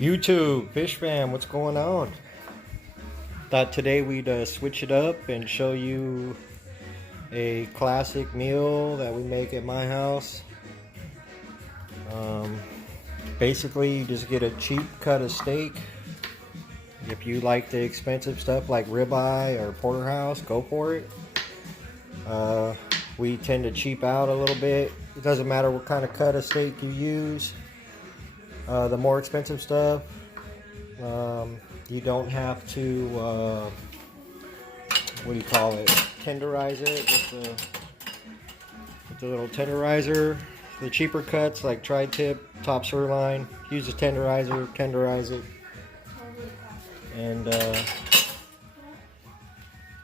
YouTube, Fish Fam, what's going on? Thought today we'd switch it up and show you a classic meal that we make at my house. Um, Basically, you just get a cheap cut of steak. If you like the expensive stuff like ribeye or porterhouse, go for it. We tend to cheap out a little bit. It doesn't matter what kind of cut of steak you use. The more expensive stuff, you don't have to, what do you call it, tenderize it with the little tenderizer. The cheaper cuts like tri-tip, top sirloin, use a tenderizer, tenderize it, and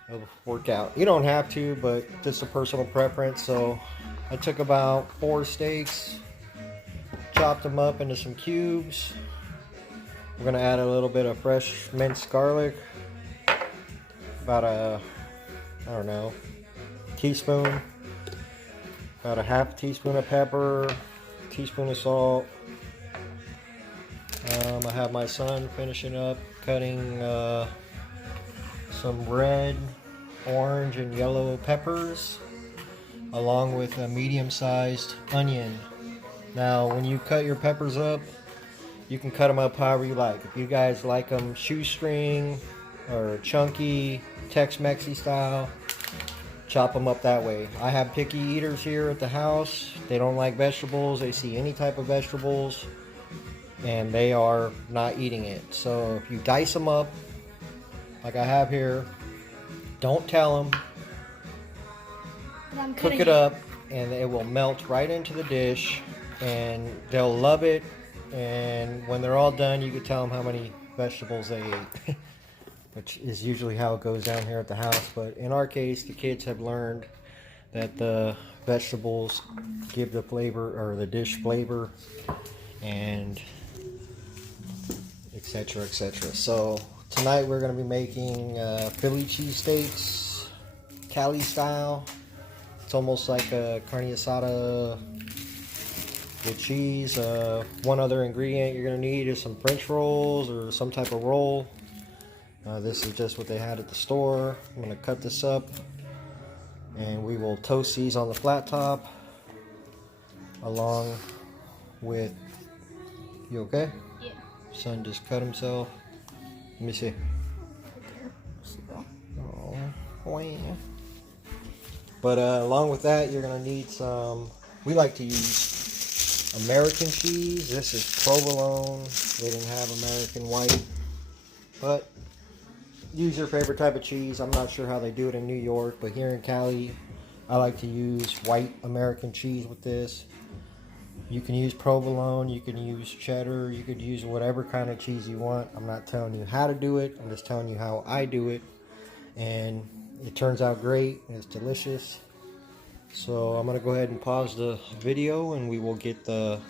it'll work out. You don't have to, but this is a personal preference. So I took about 4 steaks, chopped them up into some cubes. We're gonna add a little bit of fresh minced garlic, about I don't know, teaspoon, about a half teaspoon of pepper, teaspoon of salt. I have my son finishing up cutting some red, orange, and yellow peppers, along with a medium-sized onion. Now, when you cut your peppers up, you can cut them up however you like. If you guys like them shoestring or chunky, Tex-Mexy style, chop them up that way. I have picky eaters here at the house. They don't like vegetables. They see any type of vegetables, and they are not eating it. So if you dice them up, like I have here, don't tell them. Cook it up, and it will melt right into the dish, and they'll love it. And when they're all done, you can tell them how many vegetables they ate, which is usually how it goes down here at the house. But in our case, the kids have learned that the vegetables give the flavor, or the dish flavor, and etc., etc. So tonight we're going to be making Philly cheesesteaks, Cali style. It's almost like a carne asada with cheese. One other ingredient you're going to need is some French rolls or some type of roll. This is just what they had at the store. I'm going to cut this up, and we will toast these on the flat top along with, you okay? Yeah. Son just cut himself. Let me see. Oh, wow. But along with that, you're going to need some, we like to use American cheese. This is provolone. They didn't have American white, but use your favorite type of cheese. I'm not sure how they do it in New York, but here in Cali, I like to use white American cheese with this. You can use provolone, you can use cheddar, you could use whatever kind of cheese you want. I'm not telling you how to do it, I'm just telling you how I do it, and it turns out great and it's delicious. So I'm going to go ahead and pause the video, and we will get the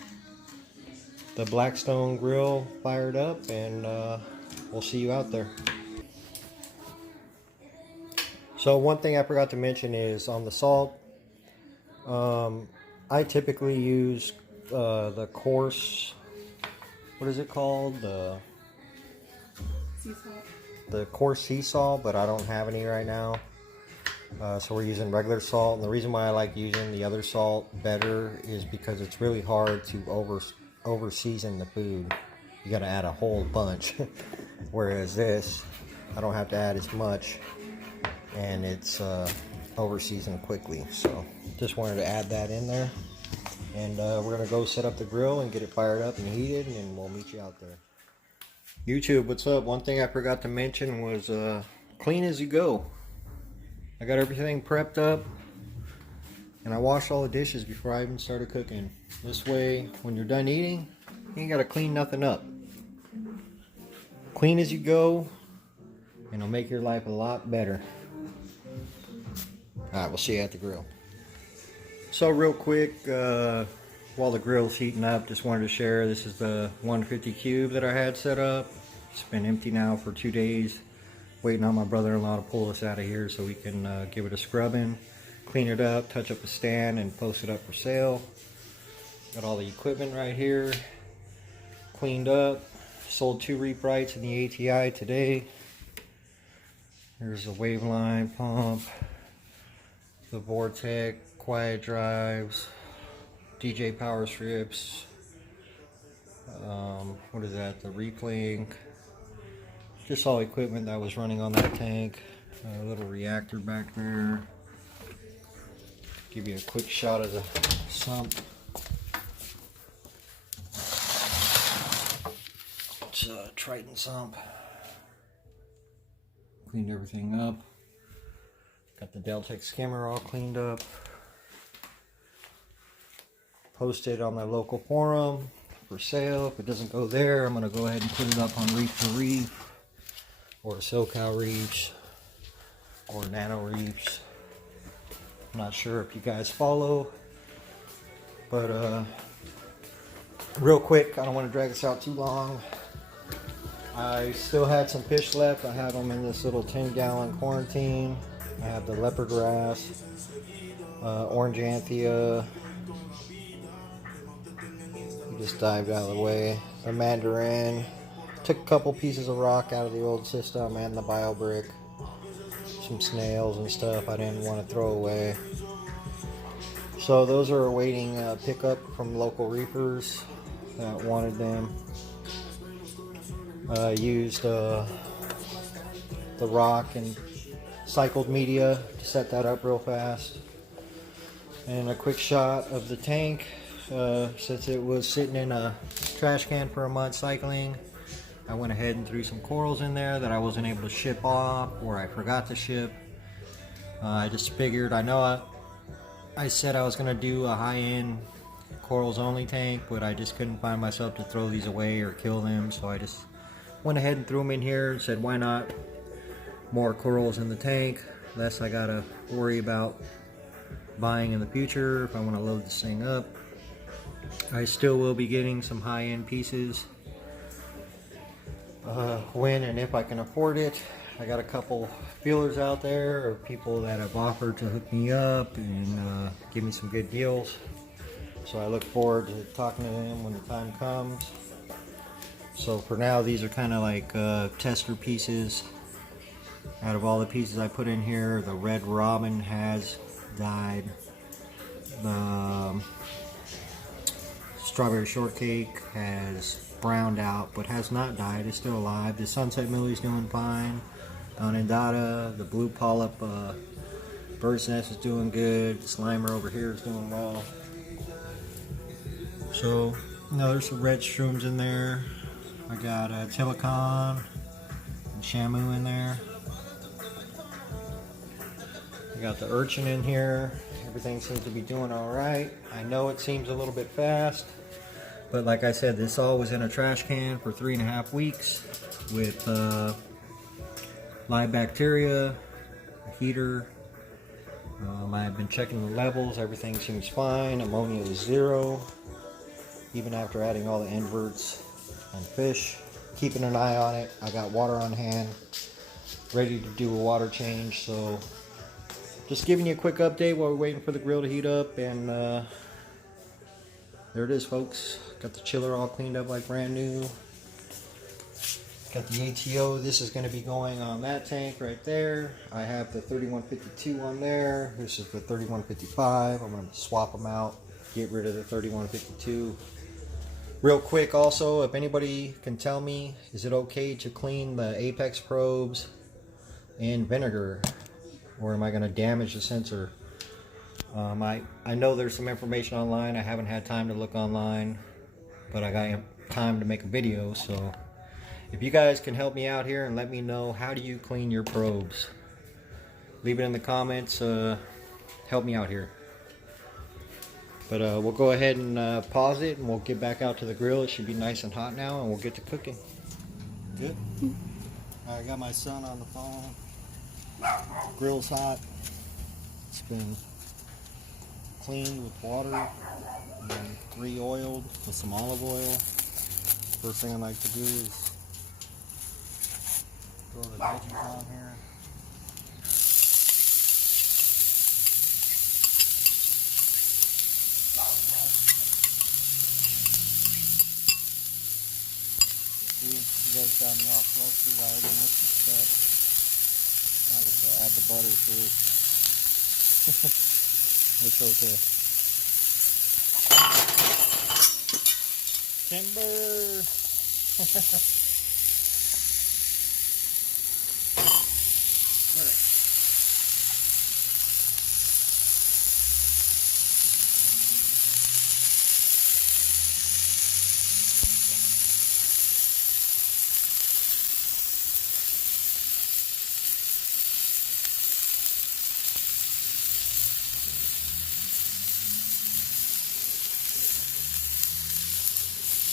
Blackstone grill fired up, and we'll see you out there. So one thing I forgot to mention is on the salt, I typically use the coarse, what is it called? Sea salt. The coarse sea salt, but I don't have any right now. So we're using regular salt, and the reason why I like using the other salt better is because it's really hard to over season the food. You got to add a whole bunch, whereas this, I don't have to add as much, and it's over seasoned quickly. So just wanted to add that in there, and we're gonna go set up the grill and get it fired up and heated, and we'll meet you out there. YouTube, what's up? One thing I forgot to mention was clean as you go. I got everything prepped up, and I washed all the dishes before I even started cooking. This way, when you're done eating, you ain't got to clean nothing up. Clean as you go, and it'll make your life a lot better. Alright, we'll see you at the grill. So real quick, while the grill's heating up, just wanted to share, this is the 150 cube that I had set up. It's been empty now for 2 days. Waiting on my brother-in-law to pull us out of here so we can give it a scrubbing, clean it up, touch up the stand, and post it up for sale. Got all the equipment right here, cleaned up, sold 2 Reap-Rights in the ATI today. There's the Waveline pump, the Vortec quiet drives, DJ power strips, what is that, the Reap-Link, just all equipment that was running on that tank. A little reactor back there. Give you a quick shot of the sump. It's a Triton sump. Cleaned everything up. Got the Deltec skimmer all cleaned up. Posted on the local forum for sale. If it doesn't go there, I'm going to go ahead and put it up on Reef to Reef, or SoCal Reefs, or Nano Reefs. I'm not sure if you guys follow, but real quick, I don't want to drag this out too long. I still had some fish left. I have them in this little 10-gallon quarantine. I have the leopard grass, orange anthea. He just dived out of the way. The mandarin. Took a couple pieces of rock out of the old system and the bio brick. Some snails and stuff I didn't want to throw away. So those are awaiting pickup from local reefers that wanted them. Used the rock and cycled media to set that up real fast. And a quick shot of the tank. Since it was sitting in a trash can for a month cycling, I went ahead and threw some corals in there that I wasn't able to ship off, or I forgot to ship. I just figured, I said I was going to do a high-end corals only tank, but I just couldn't find myself to throw these away or kill them, so I just went ahead and threw them in here and said, why not? More corals in the tank, less I gotta worry about buying in the future if I want to load this thing up. I still will be getting some high-end pieces when and if I can afford it. I got a couple feelers out there, or people that have offered to hook me up and give me some good deals. So I look forward to talking to them when the time comes. So for now, these are kind of like tester pieces. Out of all the pieces I put in here, the Red Robin has died. The Strawberry Shortcake has browned out, but has not died. It's still alive. The Sunset Millie's doing fine. Onondata, the Blue Polyp Bird's Nest is doing good. The Slimer over here is doing well. So, there's some red shrooms in there. I got a Telecon and Shamu in there. I got the Urchin in here. Everything seems to be doing alright. I know it seems a little bit fast, but like I said, this all was in a trash can for 3.5 weeks with live bacteria, a heater. I've been checking the levels. Everything seems fine. Ammonia is 0, even after adding all the inverts and fish. Keeping an eye on it. I got water on hand, ready to do a water change. So just giving you a quick update while we're waiting for the grill to heat up. And there it is, folks. Got the chiller all cleaned up like brand new. Got the ATO. This is going to be going on that tank right there. I have the 3152 on there. This is the 3155. I'm going to swap them out, get rid of the 3152. Real quick also, if anybody can tell me, is it okay to clean the Apex probes in vinegar, or am I going to damage the sensor? I know there's some information online. I haven't had time to look online, but I got time to make a video. So if you guys can help me out here and let me know, how do you clean your probes? Leave it in the comments. Help me out here. But we'll go ahead and pause it, and we'll get back out to the grill. It should be nice and hot now, and we'll get to cooking. Good. I got my son on the phone. Grill's hot. It's been cleaned with water and re-oiled with some olive oil. First thing I like to do is throw the veggies on here. See, you guys got me all flustered. I already mixed the stuff. Now let's add the butter to it. It's okay. Timber! Alright.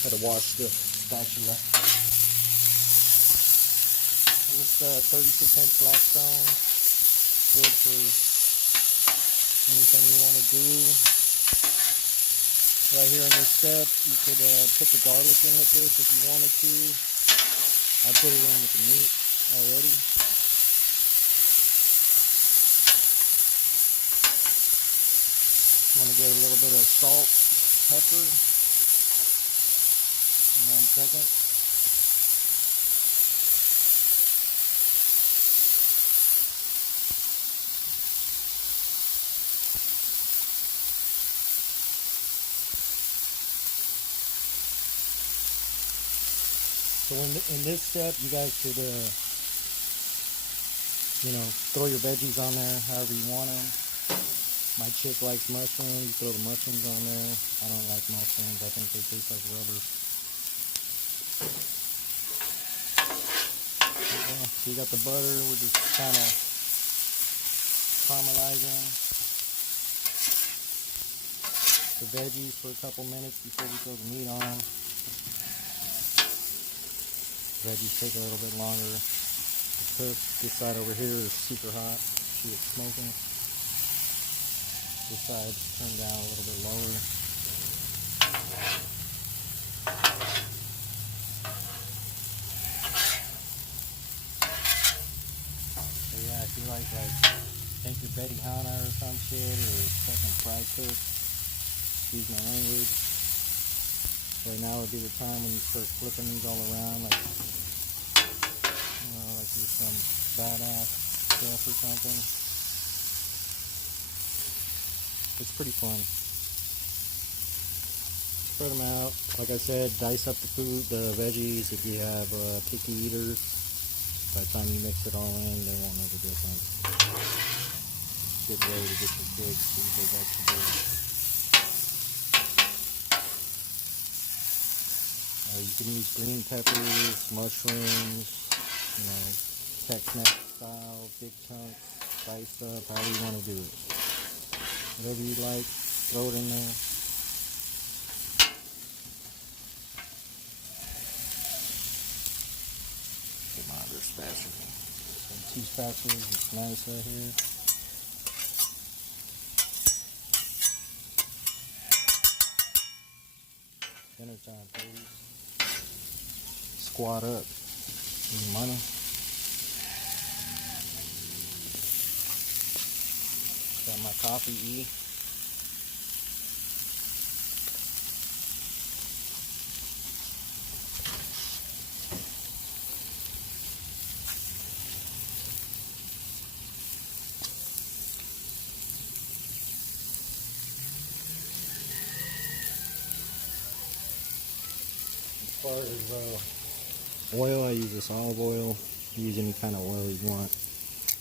Gotta wash the spatula. This 36-inch Blackstone, good for anything you want to do. Right here in this step, you could put the garlic in with this if you wanted to. I put it in with the meat already. I'm gonna get a little bit of salt, pepper. In 1 second. So in this step, you guys could, throw your veggies on there however you want them. My chick likes mushrooms. You throw the mushrooms on there. I don't like mushrooms. I think they taste like rubber. So you got the butter, we're just kind of caramelizing the veggies for a couple minutes before we throw the meat on. Veggies take a little bit longer to cook. This side over here is super hot. See it smoking. This side's turned down a little bit lower. If you think you're Betty Hanna or some shit, or fucking fry cook, excuse my language. Right now would be the time when you start flipping these all around, like you're some badass chef or something. It's pretty fun. Spread them out. Like I said, dice up the veggies if you have picky eaters. By the time you mix it all in, they won't know the difference. Get ready to get your kids to eat their vegetables. You can use green peppers, mushrooms, Tex-Mex style, big chunks, diced up, however you want to do it. Whatever you like, throw it in there. Spatula. So 2 spatulas, it's nice right here. Dinner time, please. Squat up. Need money. Got my coffee E. As far as oil, I use this olive oil. Use any kind of oil you want.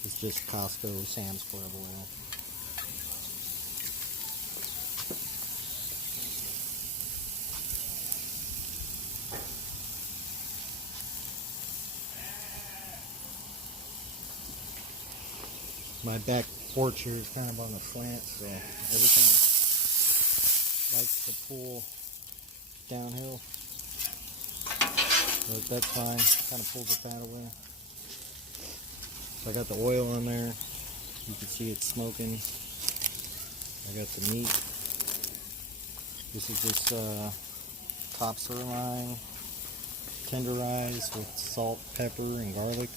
It's just Costco Sam's Club oil. My back porch here is kind of on the slant, so everything likes to pull downhill. But that's fine. Kind of pulls the fat away. So I got the oil on there. You can see it smoking. I got the meat. This is just top sirloin, tenderized with salt, pepper, and garlic.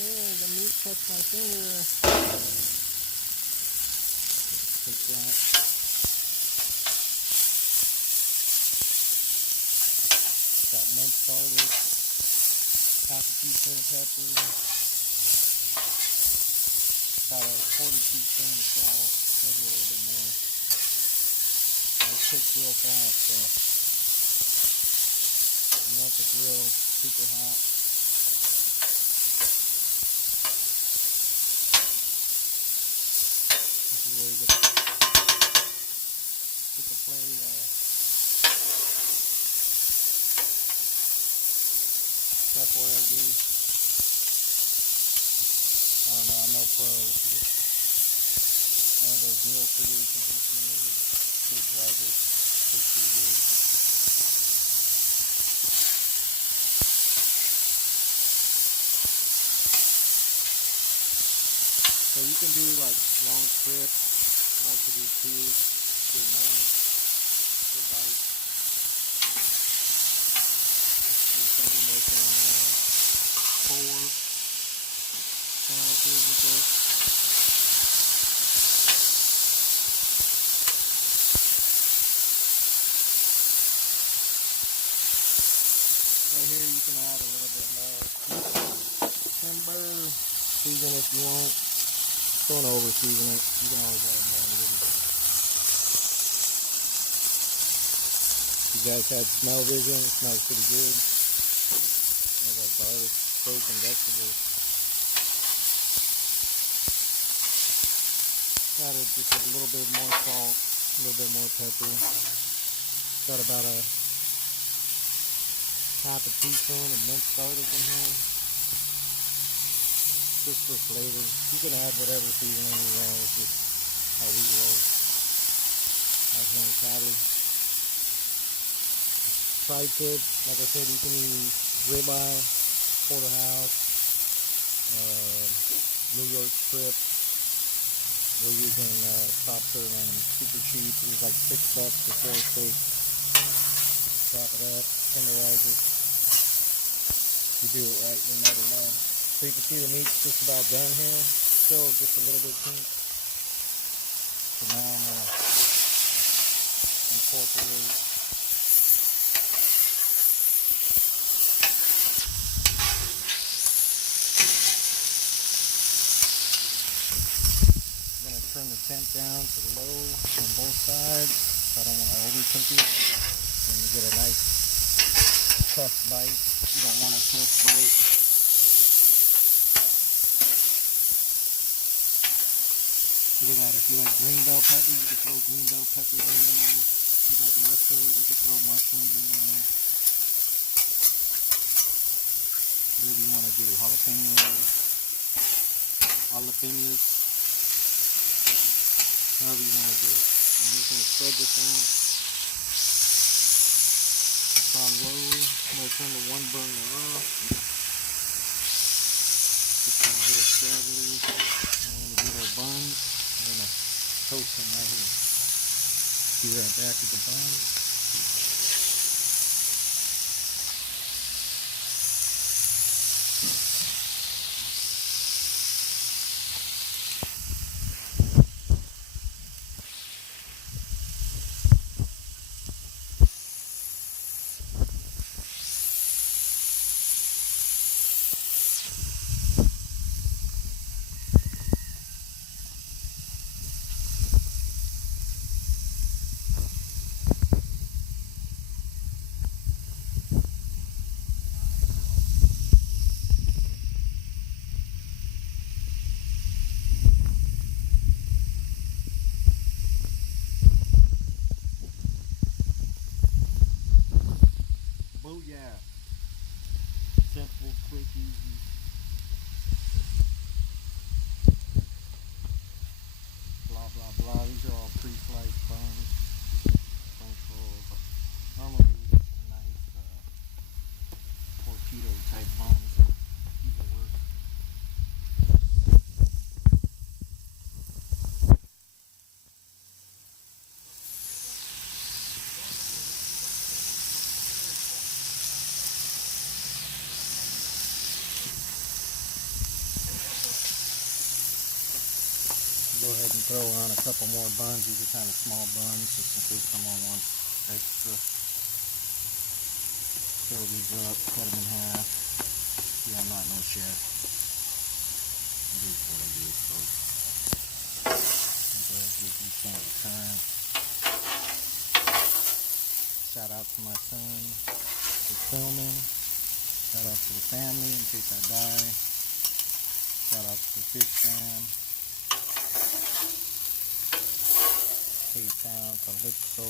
Oh, the meat touched my finger. Take that. minced garlic, half a teaspoon of pepper, about a quarter teaspoon of salt, maybe a little bit more. It cooks real fast, so you want the grill super hot. This is where you get to play Chef OLD. I don't know, I'm no pro. This is just one of those meal creations we created. Pretty drivers, tastes pretty good. So you can do like long strips. I like to do 2, get more, good bite. I'm just going to be making 4 sandwiches with this. Right here you can add a little bit more timber, season if you want. Don't over season it. You can always add more. You guys had smell vision. It smells pretty good. There's like garlic, steak, and vegetables. Added just a little bit more salt, a little bit more pepper. Got about a half a teaspoon of minced garlic in here. Just for flavor. You can add whatever seasoning you want. It's just how we roll out here in Cali. Tri-tip, like I said, you can use ribeye, porterhouse, New York strip. We're using top sirloin, super cheap. It was like $6 for 4 steaks. Chop it up, tenderize it. You do it right, you'll never know. So you can see the meat's just about done here. Still just a little bit pink. So now I'm going to incorporate turn the temp down to low on both sides, so I don't want to overcook it. And you get a nice tough bite. You don't want a tough bite. Look at that. If you like green bell peppers, you can throw green bell peppers in there. If you like mushrooms, you can throw mushrooms in there. Whatever you want to do. Jalapenos. However you want to do it. I'm just going to spread this out. It's on low. I'm going to turn the one burner off. Get these little stragglers. I'm going to get our buns. I'm going to toast them right here. Be right back with the buns. Booyah. Simple, quick, easy. Blah, blah, blah. These are all pre-sliced buns. French rolls. Normally, nice torpedo type buns. These will work. Go ahead and throw on a couple more buns. These are kind of small buns, just in case someone wants extra. fill these up, cut them in half. Yeah, I'm not no chef. It is what it is, folks. I'm glad to give you some return. Shout out to my son for filming. Shout out to the family in case I die. Shout out to the fish fam. K-Town, Calypso,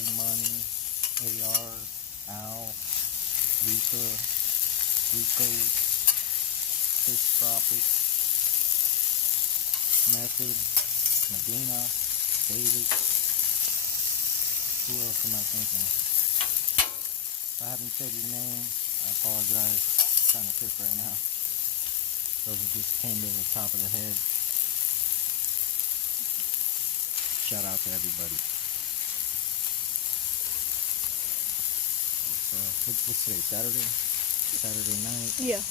E-Money, AR, Al, Luca, Rico, Fish Tropic, Method, Medina, David. Who else am I thinking? If I haven't said your name, I apologize. I'm trying to fish right now. Those that just came to the top of the head. Shout out to everybody. What's today? Saturday? Saturday night? Yeah.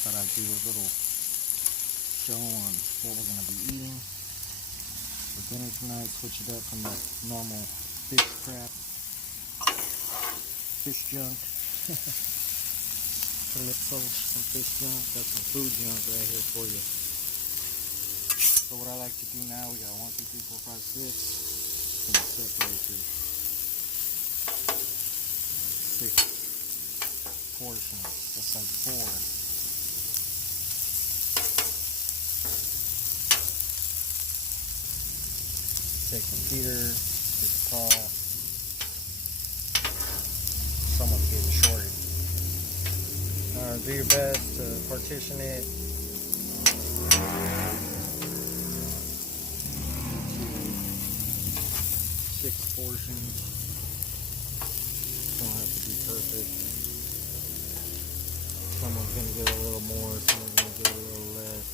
Thought I'd do a little show on what we're going to be eating for dinner tonight. Switch it up from the normal fish crap, fish junk. Calypso, some fish junk. Got some food junk right here for you. So what I like to do now, we got 1, 2, 3, 4, 5, 6. Gonna separate this. 6 portions. That's like 4. Take some Peter, get the call. Someone's getting shorted. Do your best to partition it. 6 portions. Don't have to be perfect. Someone's gonna get a little more, someone's gonna get a little less.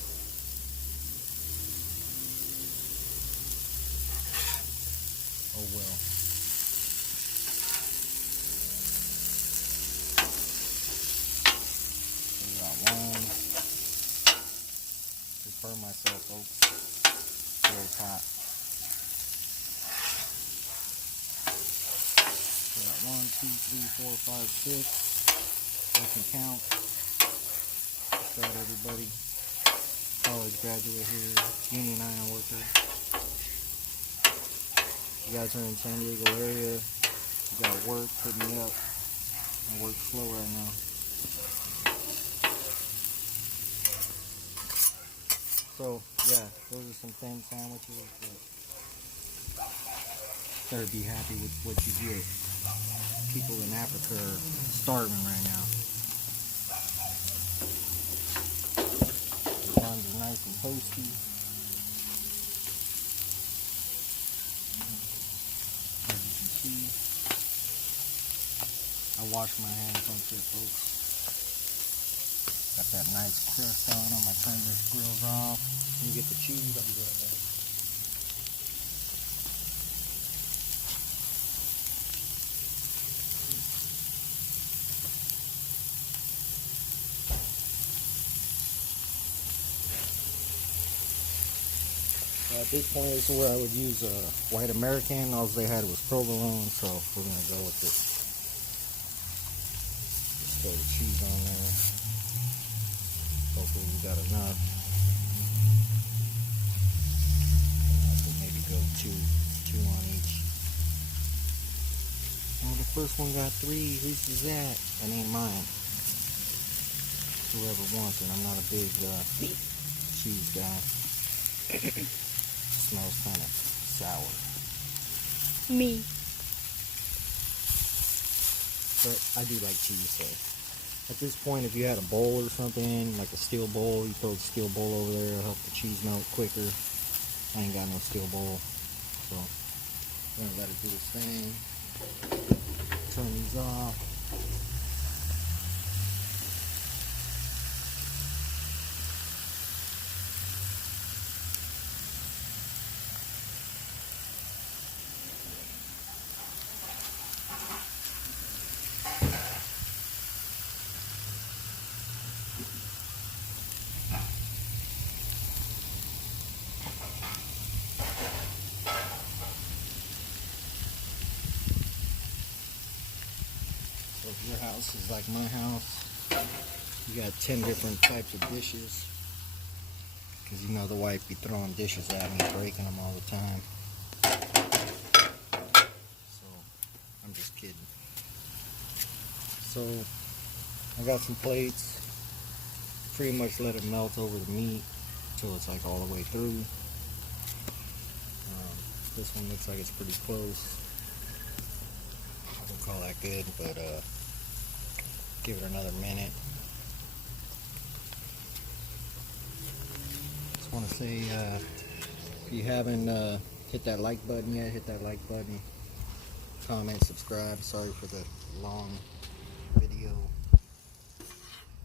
Oh well. So we got one. Just burn myself, folks. Very hot. We got 1, 2, 3, 4, 5, 6. I can count. Shout out everybody. College graduate here, union iron worker. You guys are in San Diego area, you got work, hit me up. I work slow right now. So yeah, those are some thin sandwiches, but better be happy with what you get. People in Africa are starving right now. The buns are nice and toasty. As you can see, I wash my hands on shit, folks. Got that nice crust on them. I turn this grills off. You get the cheese, I'll be right back. At this point, this is where I would use a white American. All they had was provolone, so we're going to go with it. Just throw the cheese on there. Hopefully we got enough. We'll maybe go two on each. Oh, the first one got 3. Whose is that? That ain't mine. Whoever wants it. I'm not a big cheese guy. Smells kind of sour. Me. But I do like cheese, so at this point, if you had a bowl or something, like a steel bowl, you throw the steel bowl over there, it'll help the cheese melt quicker. I ain't got no steel bowl, so I'm gonna let it do its thing. Turn these off. house is like my house. You got 10 different types of dishes. Because you know the wife be throwing dishes at me, breaking them all the time. So, I'm just kidding. So, I got some plates. Pretty much let it melt over the meat until it's like all the way through. This one looks like it's pretty close. I wouldn't call that good, but give it another minute. Just want to say, if you haven't hit that like button yet, hit that like button. Comment, subscribe. Sorry for the long video.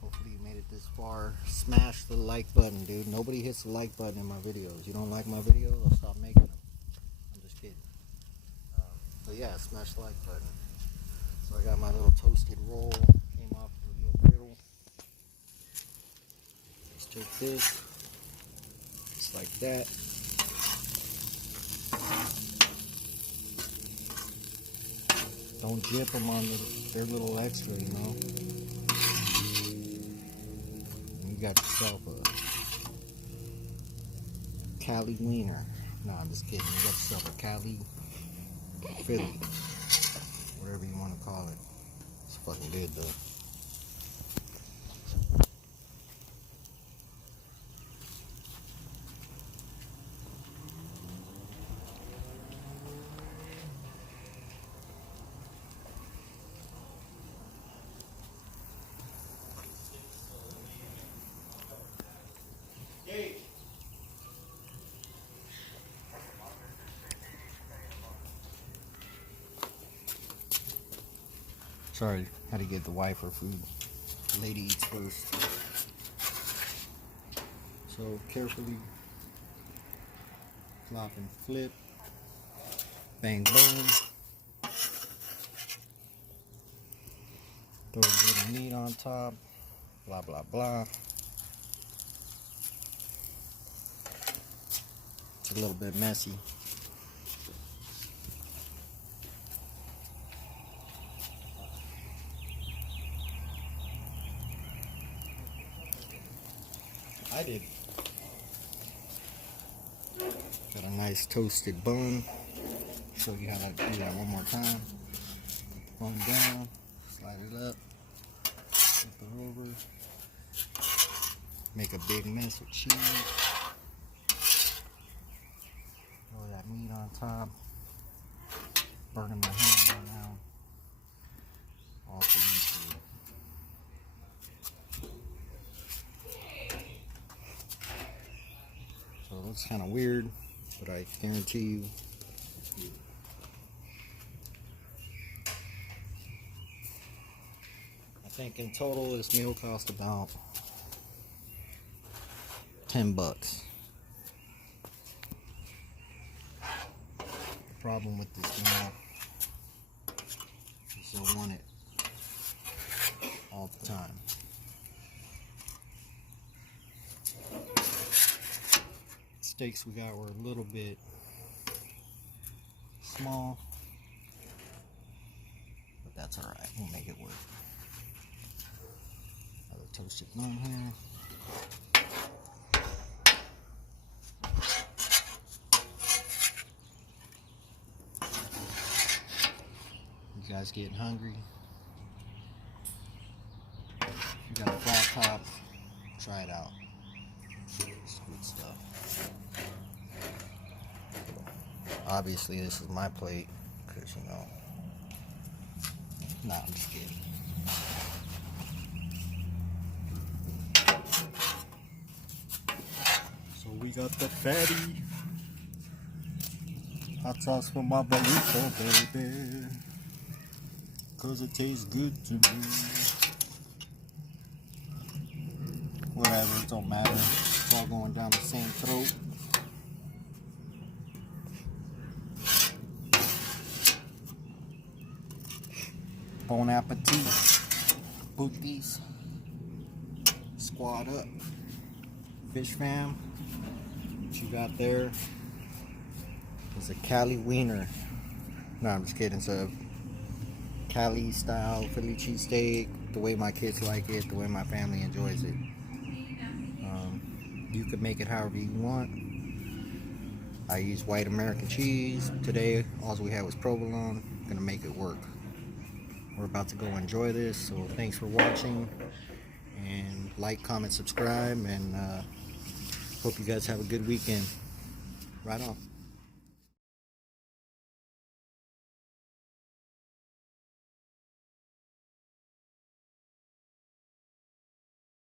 Hopefully you made it this far. Smash the like button, dude. Nobody hits the like button in my videos. You don't like my videos, I'll stop making them. I'm just kidding. But yeah, smash the like button. So I got my little toasted roll. Came off the little griddle. Let's take this. Just like that. Don't dip them on their little extra, you know. And you got yourself a Cali wiener. No, I'm just kidding. You got yourself a Cali Philly. Whatever you want to call it. It's fucking good though. Sorry, had to get the wife her food. The lady eats first. So carefully flop and flip. Bang boom. Throw a little meat on top. Blah blah blah. It's a little bit messy. I did. Got a nice toasted bun. Show you how to do that one more time. Bun down, slide it up, flip it over. Make a big mess with cheese. Throw that meat on top. Burning my hand right now. All for YouTube. So it looks kind of weird, but I guarantee you. I think in total this meal cost about $10. The problem with this meal is you'll want it all the time. Steaks we got were a little bit small, but that's alright, we'll make it work. Another toasted bun here. You guys getting hungry? If you got a flat top, try it out. It's good stuff. Obviously, this is my plate, because, you know. Nah, I'm just kidding. So we got the fatty. Hot sauce for my burrito, baby. Cause it tastes good to me. Whatever, it don't matter. It's all going down the same throat. Bon appetit. Booties. Squad up. Fish fam. What you got there is a Cali wiener. No, I'm just kidding. It's a Cali style Philly cheesesteak, the way my kids like it, the way my family enjoys it. You can make it however you want. I use white American cheese. Today, all we had was provolone. Gonna make it work. We're about to go enjoy this, so thanks for watching. And like, comment, subscribe, and hope you guys have a good weekend. Right on.